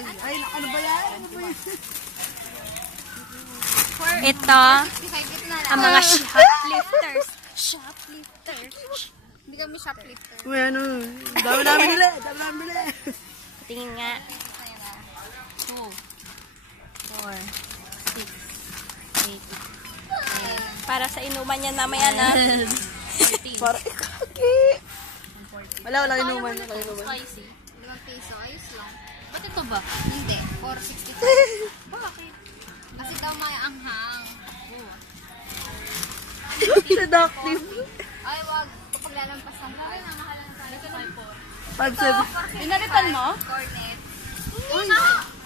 Ay, ano ba yan? Ano ba yan? Ito, ang mga shoplifters. Hindi kami shoplifter. Uy, ano? Dami namin nila. Tingin nga. 2, 4, 6, 8, Para sa inuman yan mamaya na. 13. Para ikaki. Wala inuman. Spicy. 5 piso. Ayos lang. Ba't ito ba? Hindi. 4.65. Bakit? Kasi daw may anghang. Seductive. Ay, wag. Kapag lalampasan mo. Ay, namahalan na tayo. 5.4. Pinalitan mo? Cornet.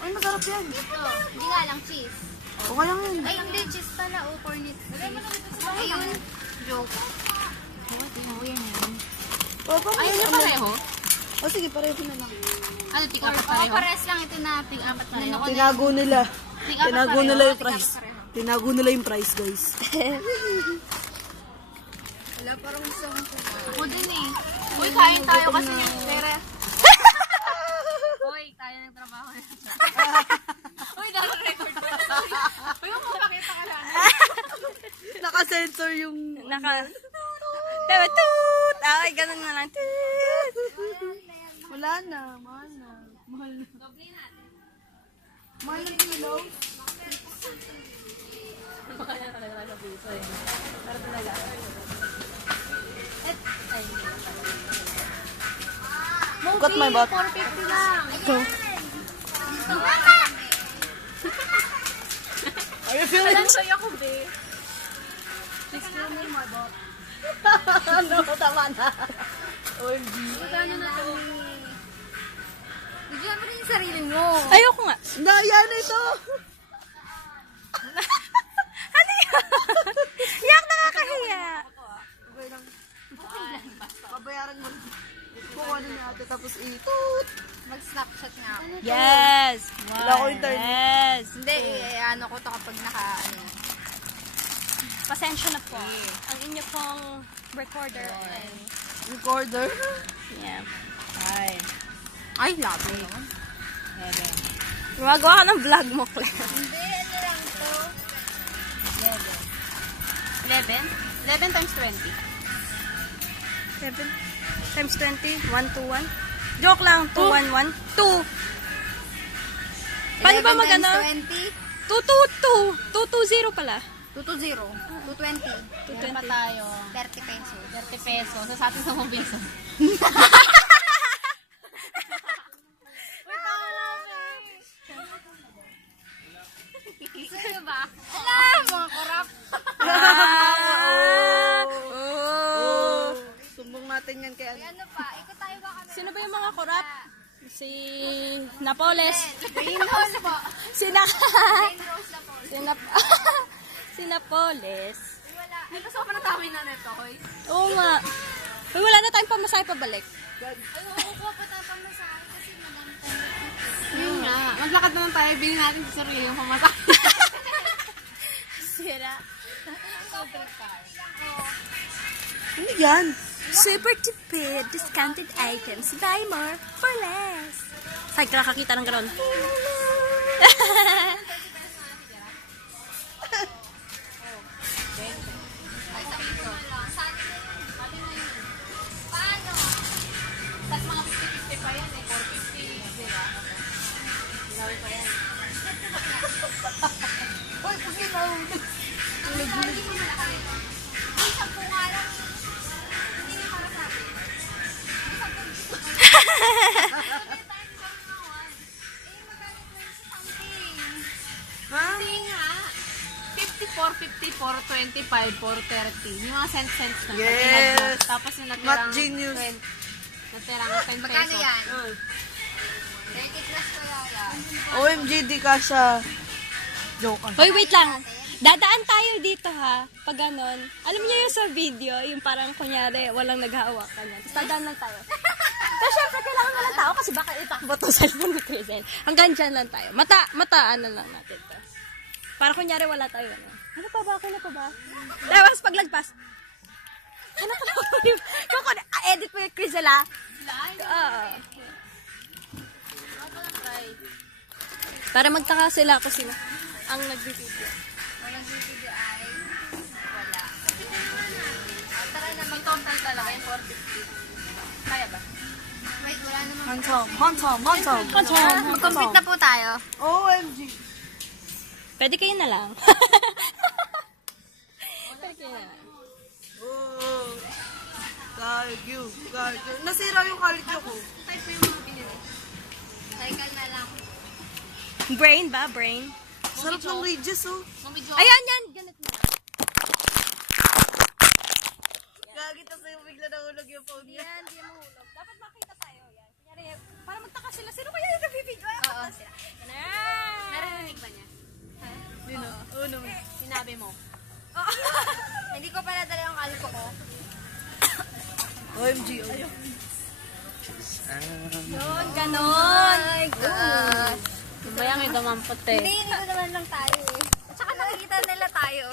Ay, masarap yan. Ito. Hindi nga lang cheese. Okay lang yun. Ay, hindi. Cheese pala. O, cornet. Ayun. Joke. Yan yun. Ayaw niya pareho? O sige, pareho na lang. Ano, tig-apat pareho? Pares lang ito na tig-apat pareho. Tinago nila. Tinago nila yung Tig-apat price. pareho. Tinago nila yung price, guys. Wala, parang gusto ko. Ako din eh. Uy, kain tayo kasi yung pera. Uy, tayo ng trabaho na. Uy, dapat record ko. Uy, huwag mo pakita ka lang. Naka-sensor yung... Diba, toot! Ay, ganun na lang. Toot! Wala na. Mahal na. Mahal na. Mahal na kilo. Got my butt. 450 lang. Go. Are you feeling it? Sa'yo ko, be. No, tama na. OMG. Magkano na ito? Bigyan mo rin yung sarili mo. Ayoko nga. Yan ito. Ano yun? Yak, nakakahiya. Pabayaran mo. Kukuha na ni ate tapos itut. Mag-snapchat nga ako. Yes. Wala ko internet. Yes. Hindi, ano ko to kapag ano. Pasensya na po. Ang inyo pong recorder. Recorder. Yeah. Ay, labi. Gumagawa ka ng vlog mo, Claire. Hindi, ano lang to. 11? 11 times 20. 7 times 20? 1 to 1? Joke lang. 2, 1, 1. 2. Paano ba 11 magano? times 2, 2, 2. 2, 2, 0 pala. 20. 2 to 0. 220. 220. Pa tayo. 30 pesos. 30 pesos. So, sa atin 10 pesos. Gusto ba? Alam, mga korap. Sumbong natin yan kay Ano pa? Ikot tayo ba kami? Sino ba yung mga korap? Si Napoles. Green Rose po. Si Green Rose na po. Si Napoles. Wala. Ay, gusto ko pa natawin na nito, hoy. Oo nga. Uy, wala na tayong pamasahe pabalik. Ay, kukuha pa tayo pa masahe kasi madami tayo. Yun nga. Maglakad naman tayo. Bilhin natin sa sarili yung pamasahe. Sira. Ano yan? Super tipid, discounted items. Buy more for less. Saan ka nakakita ng ganon? Ay, sa piso. Saan? Paano? Tapos mga 50-50 pa yan eh. 450. Diba? Gawin pa yan. Uy, kasi nahulog. Hindi mo malaki. Ay, 10 nga lang. Hindi na para sa akin. Hindi nga. 54, 54, 25, 430. Yung mga cents na. Yes. Tapos yung Math natirang genius. 20. Natirang 10 pesos. Magkano yan? 30 plus ko yan. OMG, di ka siya. Joke. Hoy, wait lang. Dadaan tayo dito ha. Pag ganon. Alam niyo yung sa video, yung parang kunyari, walang naghahawak ka niya. Tapos dadaan lang tayo. Pero syempre, kailangan na lang tao kasi baka itakbo to sa cellphone ni Crisel. Hanggang dyan lang tayo. Mataan na lang natin to. Para kunyari wala tayo. Ano pa ba? Okay na pa ba? Tapos paglagpas. Ano pa ba? Edit mo yung Crisel ha? Oo. Para magtaka sila kung sino ang nagbibideo. Walang video ay wala. Tara na, Total talaga yung 450. Kaya ba? wait, wala naman. Handsome. Mag-compete na po tayo. OMG. Pwede kayo na lang. Pwede kayo na lang. Oh. Kalgyo. Nasira yung kalgyo ko. Type mo yung mga binili. Cycle na lang. Brain ba? Brain? Sarap ng wages, oh. Ayan, yan! Ganit mo. Gagit na sa'yo bigla nahulog yung phone niya. Yan, di mahulog. Dapat makita tayo. Yan. Kunyari, para magtaka sila. Sino kaya yung nagbibideo? Ay, Oo. sila. Narinig ba niya? Sino? Oh, no. Sinabi mo. Hindi ko pala dala yung alko ko. OMG, Yun, ganon. Oh my God. Bayang may gamampot eh. Hindi ko naman lang tayo eh. At saka nakikita nila tayo.